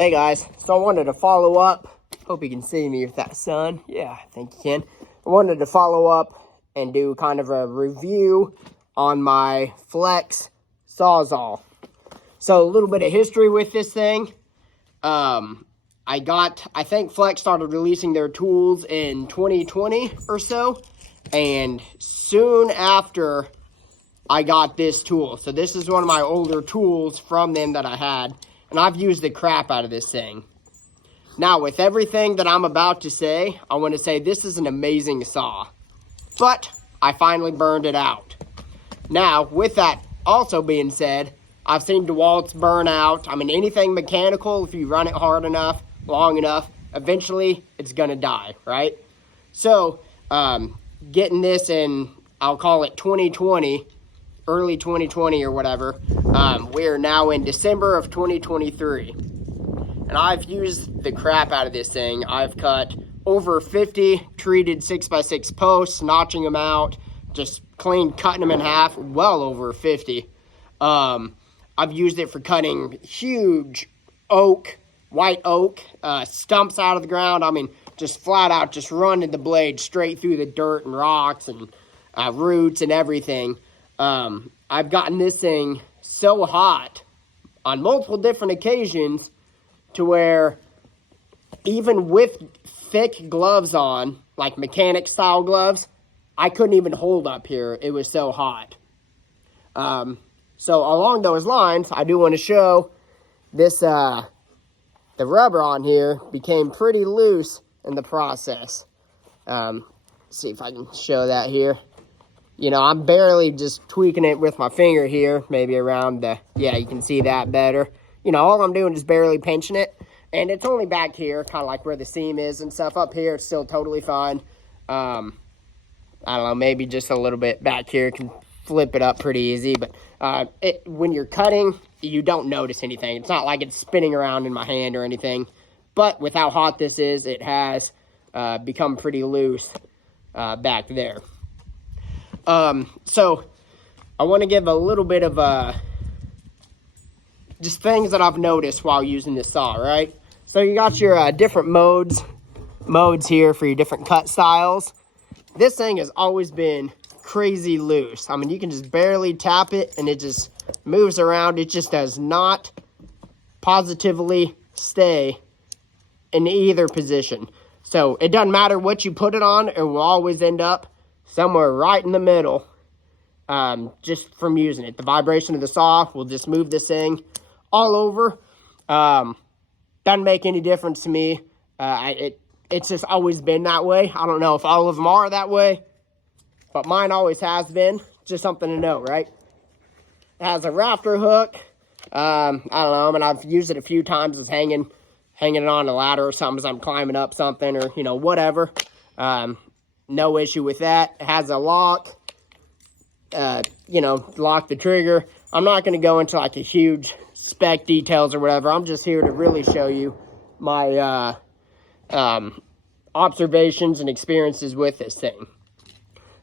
Hey guys, so I wanted to follow up. Hope you can see me with that sun. Yeah, I think you can. I wanted to follow up and do kind of a review on my Flex Sawzall. So a little bit of history with this thing. I think Flex started releasing their tools in 2020 or so. And soon after I got this tool. So this is one of my older tools from them that I had. And I've used the crap out of this thing. Now, with everything that I'm about to say, I want to say this is an amazing saw. But I finally burned it out. Now, with that also being said, I've seen DeWalt's burn out. I mean, anything mechanical, if you run it hard enough, long enough, eventually it's going to die, right? So, getting this in, I'll call it 2020, early 2020 or whatever, we are now in December of 2023. And I've used the crap out of this thing. I've cut over 50 treated 6x6 posts, notching them out, just clean cutting them in half, well over 50. I've used it for cutting huge oak, white oak, stumps out of the ground. I mean, just flat out, just running the blade straight through the dirt and rocks and roots and everything. I've gotten this thing so hot on multiple different occasions to where even with thick gloves on, like mechanic style gloves, I couldn't even hold up here. It was so hot. So along those lines, I do want to show this, the rubber on here became pretty loose in the process. See if I can show that here. You know, I'm barely just tweaking it with my finger here, maybe around the, yeah, you can see that better. You know, all I'm doing is barely pinching it, and it's only back here, kind of like where the seam is and stuff. Up here, it's still totally fine. I don't know, maybe just a little bit back here, can flip it up pretty easy, but when you're cutting, you don't notice anything. It's not like it's spinning around in my hand or anything, but with how hot this is, it has become pretty loose back there. So I want to give a little bit of just things that I've noticed while using this saw, right? So you got your different modes here for your different cut styles. This thing has always been crazy loose. I mean, you can just barely tap it and it just moves around. It just does not positively stay in either position. So it doesn't matter what you put it on, it will always end up somewhere right in the middle, just from using it. The vibration of the saw will just move this thing all over. Doesn't make any difference to me. It's just always been that way. I don't know if all of them are that way, but mine always has been. Just something to know, right? It has a rafter hook. I don't know. I mean, I've used it a few times as hanging it on a ladder or something as I'm climbing up something or, you know, whatever. No issue with that. It has a lock, you know, lock the trigger. I'm not going to go into like a huge spec details or whatever. I'm just here to really show you my observations and experiences with this thing.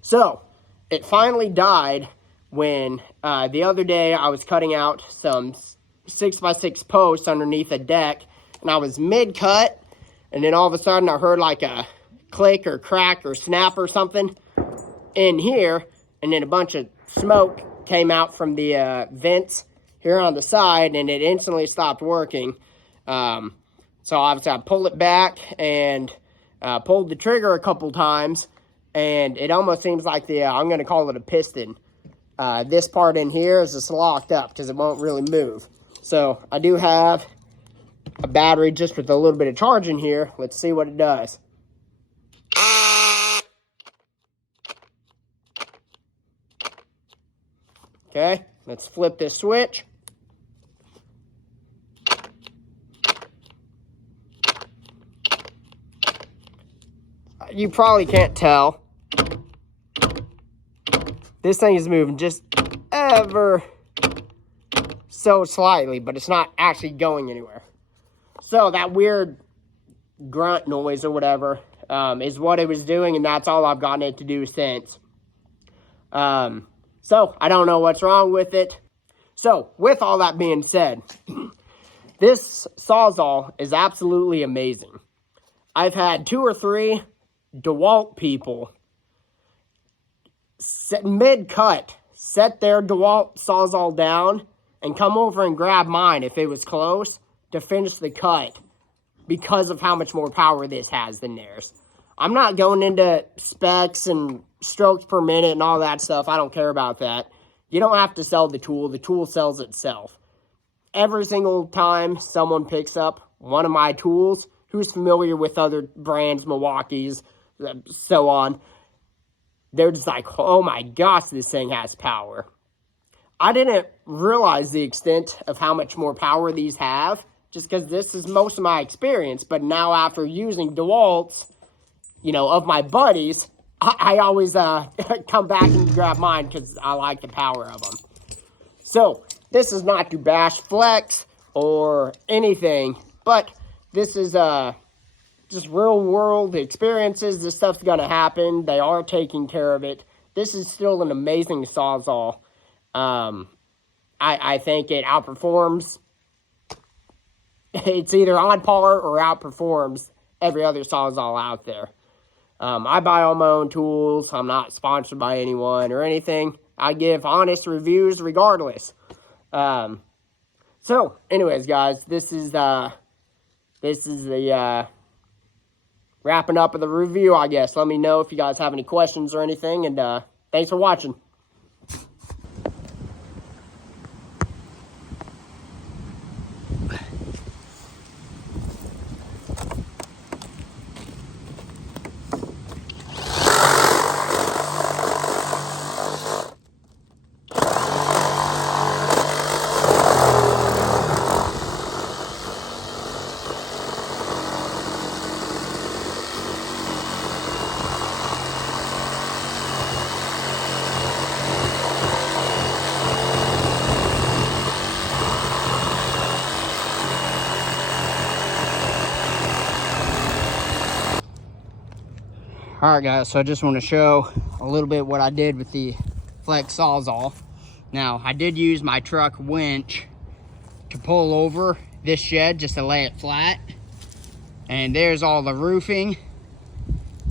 So it finally died when the other day I was cutting out some 6x6 posts underneath a deck, and I was mid-cut, and then all of a sudden I heard like a click or crack or snap or something in here, and then a bunch of smoke came out from the vents here on the side, and it instantly stopped working. So obviously I pulled it back and pulled the trigger a couple times, and it almost seems like the I'm going to call it a piston. This part in here is just locked up because it won't really move. So I do have a battery just with a little bit of charge in here. Let's see what it does. Okay, let's flip this switch. You probably can't tell. This thing is moving just ever so slightly, but it's not actually going anywhere. So that weird grunt noise or whatever is what it was doing, and that's all I've gotten it to do since. So I don't know what's wrong with it. So with all that being said, This Sawzall is absolutely amazing. I've had 2 or 3 DeWalt people mid-cut set their DeWalt Sawzall down and come over and grab mine if it was close to finish the cut because of how much more power this has than theirs. I'm not going into specs and strokes per minute and all that stuff. I don't care about that. You don't have to sell the tool sells itself. Every single time someone picks up one of my tools, who's familiar with other brands, Milwaukee's, so on, they're just like, oh my gosh, this thing has power. I didn't realize the extent of how much more power these have, just because this is most of my experience. But now after using DeWalt's, you know, of my buddies, I always come back and grab mine because I like the power of them. So, this is not to bash Flex or anything, but this is just real world experiences. This stuff's going to happen. They are taking care of it. This is still an amazing Sawzall. I think it outperforms. It's either on par or outperforms every other Sawzall out there. I buy all my own tools. I'm not sponsored by anyone or anything. I give honest reviews regardless. So, anyways, guys, this is the wrapping up of the review, I guess. Let me know if you guys have any questions or anything, and thanks for watching. Alright guys, so I just want to show a little bit what I did with the Flex Sawzall. Now, I did use my truck winch to pull over this shed just to lay it flat. And there's all the roofing.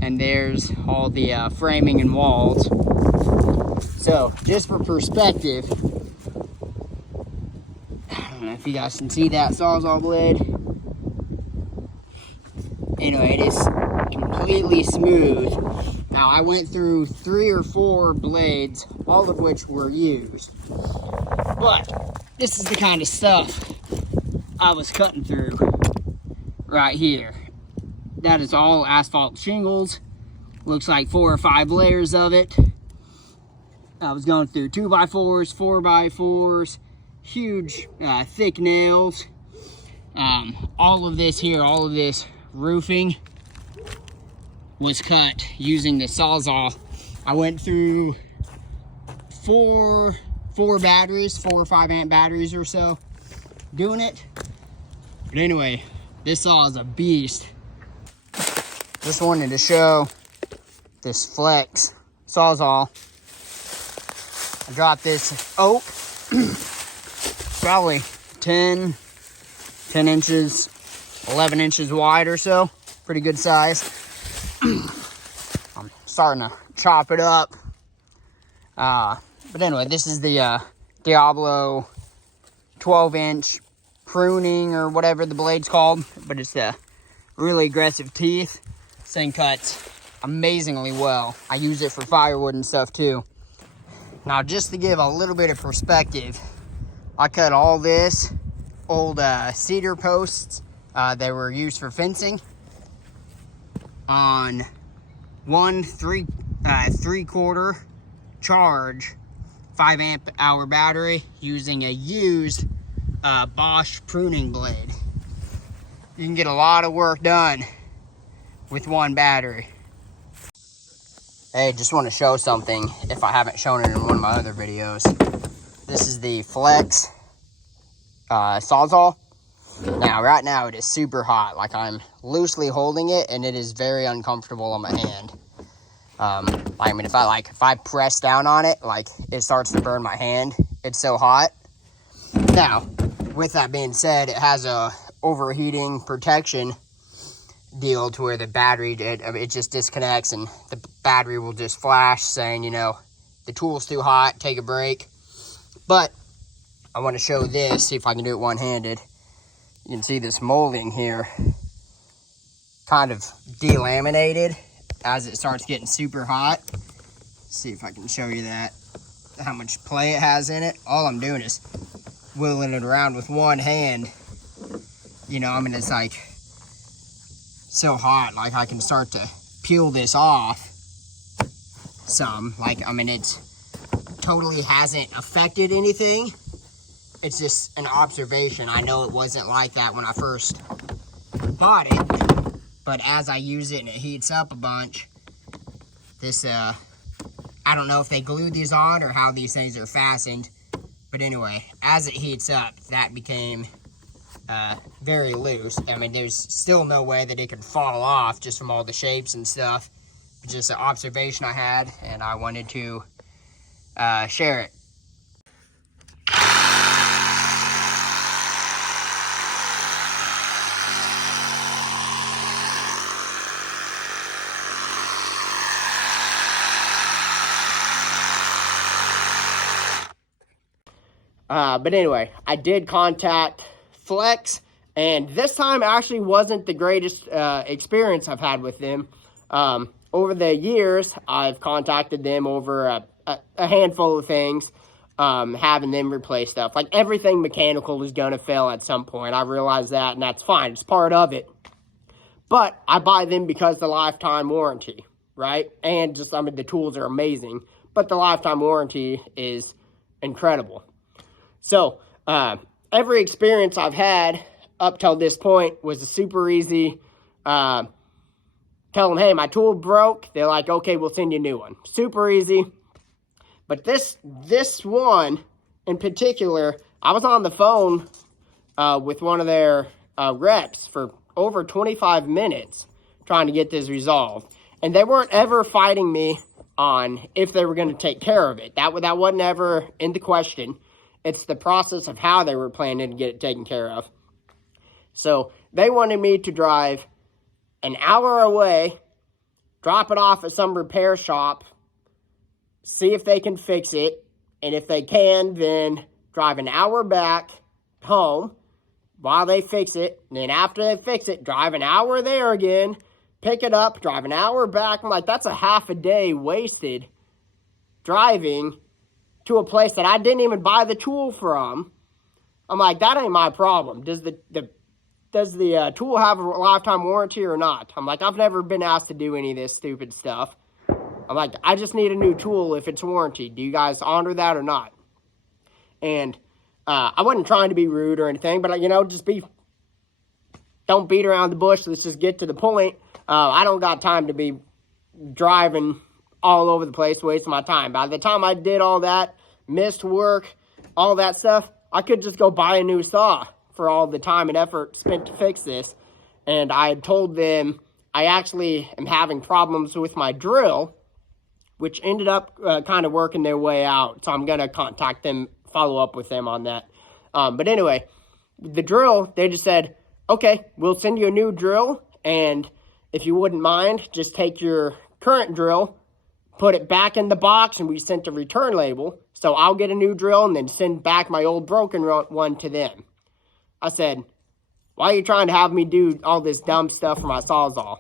And there's all the framing and walls. So, just for perspective, I don't know if you guys can see that Sawzall blade. Anyway, it is completely smooth. Now, I went through 3 or 4 blades, all of which were used. But this is the kind of stuff I was cutting through right here. That is all asphalt shingles. Looks like 4 or 5 layers of it. I was going through 2x4s, 4x4s, huge thick nails. All of this here, all of this roofing was cut using the Sawzall. I went through 4 batteries, 4 or 5 amp batteries or so doing it. But anyway, this saw is a beast. Just wanted to show this Flex Sawzall. I dropped this oak, probably 10 inches, 11 inches wide or so. Pretty good size. I'm starting to chop it up. But anyway, this is the Diablo 12-inch pruning or whatever the blade's called. But it's the really aggressive teeth. This thing cuts amazingly well. I use it for firewood and stuff too. Now, just to give a little bit of perspective, I cut all this old cedar posts that were used for fencing on 1 3/4 charge 5 amp hour battery using a used Bosch pruning blade. You can get a lot of work done with 1 battery. Hey, just want to show something if I haven't shown it in one of my other videos. This is the Flex Sawzall. Now, right now it is super hot. Like, I'm loosely holding it and it is very uncomfortable on my hand. I mean, if I press down on it, like, it starts to burn my hand. It's so hot. Now, with that being said, it has a overheating protection deal to where the battery, it just disconnects and the battery will just flash saying, you know, the tool's too hot, take a break. But I want to show this, see if I can do it one-handed. You can see this molding here kind of delaminated as it starts getting super hot. See if I can show you that, how much play it has in it. All I'm doing is whittling it around with one hand. You know, I mean, it's like so hot, like I can start to peel this off some. Like, I mean, it's totally hasn't affected anything. It's just an observation. I know it wasn't like that when I first bought it, but as I use it and it heats up a bunch, this, I don't know if they glued these on or how these things are fastened, but anyway, as it heats up, that became very loose. I mean, there's still no way that it could fall off just from all the shapes and stuff. It's just an observation I had, and I wanted to share it. But anyway, I did contact Flex, and this time actually wasn't the greatest experience I've had with them. Over the years, I've contacted them over a handful of things, having them replace stuff. Like, everything mechanical is going to fail at some point. I realize that, and that's fine. It's part of it. But I buy them because of the lifetime warranty, right? And just, I mean, the tools are amazing, but the lifetime warranty is incredible. So, every experience I've had up till this point was a super easy, tell them, hey, my tool broke. They're like, okay, we'll send you a new one. Super easy. But this one in particular, I was on the phone with one of their reps for over 25 minutes trying to get this resolved. And they weren't ever fighting me on if they were going to take care of it. That wasn't ever in the question. It's the process of how they were planning to get it taken care of. So they wanted me to drive an hour away, drop it off at some repair shop, see if they can fix it, and if they can, then drive an hour back home while they fix it, and then after they fix it, drive an hour there again, pick it up, drive an hour back. I'm like, that's a half a day wasted driving to a place that I didn't even buy the tool from. I'm like, that ain't my problem. Does the tool have a lifetime warranty or not? I'm like, I've never been asked to do any of this stupid stuff. I'm like, I just need a new tool if it's warranted. Do you guys honor that or not? And I wasn't trying to be rude or anything, but, you know, don't beat around the bush. Let's just get to the point. I don't got time to be driving all over the place, wasting my time. By the time I did all that, missed work, all that stuff, I could just go buy a new saw for all the time and effort spent to fix this. And I had told them I actually am having problems with my drill, which ended up kind of working their way out. So I'm going to contact them, follow up with them on that. But anyway, the drill, they just said, okay, we'll send you a new drill. And if you wouldn't mind, just take your current drill, put it back in the box, and we sent a return label. So I'll get a new drill and then send back my old broken one to them. I said, why are you trying to have me do all this dumb stuff for my Sawzall?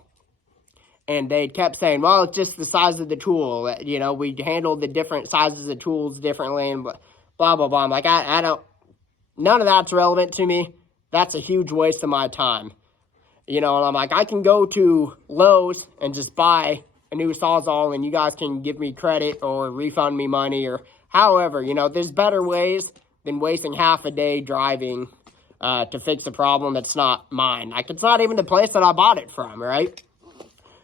And they kept saying, well, it's just the size of the tool. You know, we handle the different sizes of tools differently and blah, blah, blah. I'm like, I don't, none of that's relevant to me. That's a huge waste of my time. You know, and I'm like, I can go to Lowe's and just buy a new Sawzall and you guys can give me credit or refund me money or however, you know, there's better ways than wasting half a day driving to fix a problem that's not mine. Like, it's not even the place that I bought it from, right?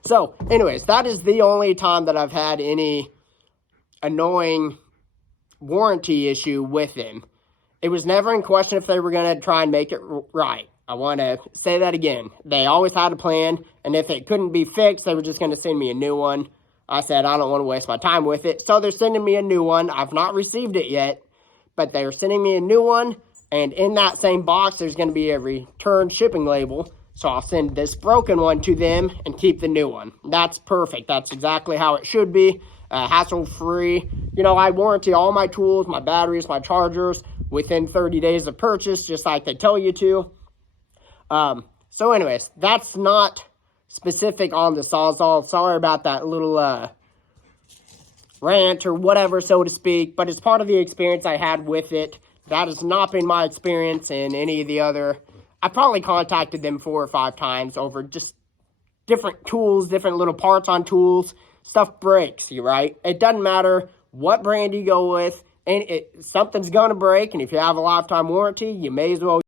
So, anyways, that is the only time that I've had any annoying warranty issue with them. It was never in question if they were going to try and make it right. I want to say that again. They always had a plan, and if it couldn't be fixed, they were just going to send me a new one. I said, I don't want to waste my time with it. So they're sending me a new one. I've not received it yet, but they're sending me a new one, And in that same box, there's going to be a return shipping label. So I'll send this broken one to them and keep the new one. That's perfect. That's exactly how it should be. Hassle-free. You know, I warranty all my tools, my batteries, my chargers within 30 days of purchase, just like they tell you to. So anyways, that's not specific on the Sawzall. Sorry about that little rant or whatever, so to speak, but it's part of the experience I had with it. That has not been my experience in any of the other. I probably contacted them 4 or 5 times over just different tools, different little parts on tools. Stuff breaks, right? It doesn't matter what brand you go with, and something's going to break, and if you have a lifetime warranty, you may as well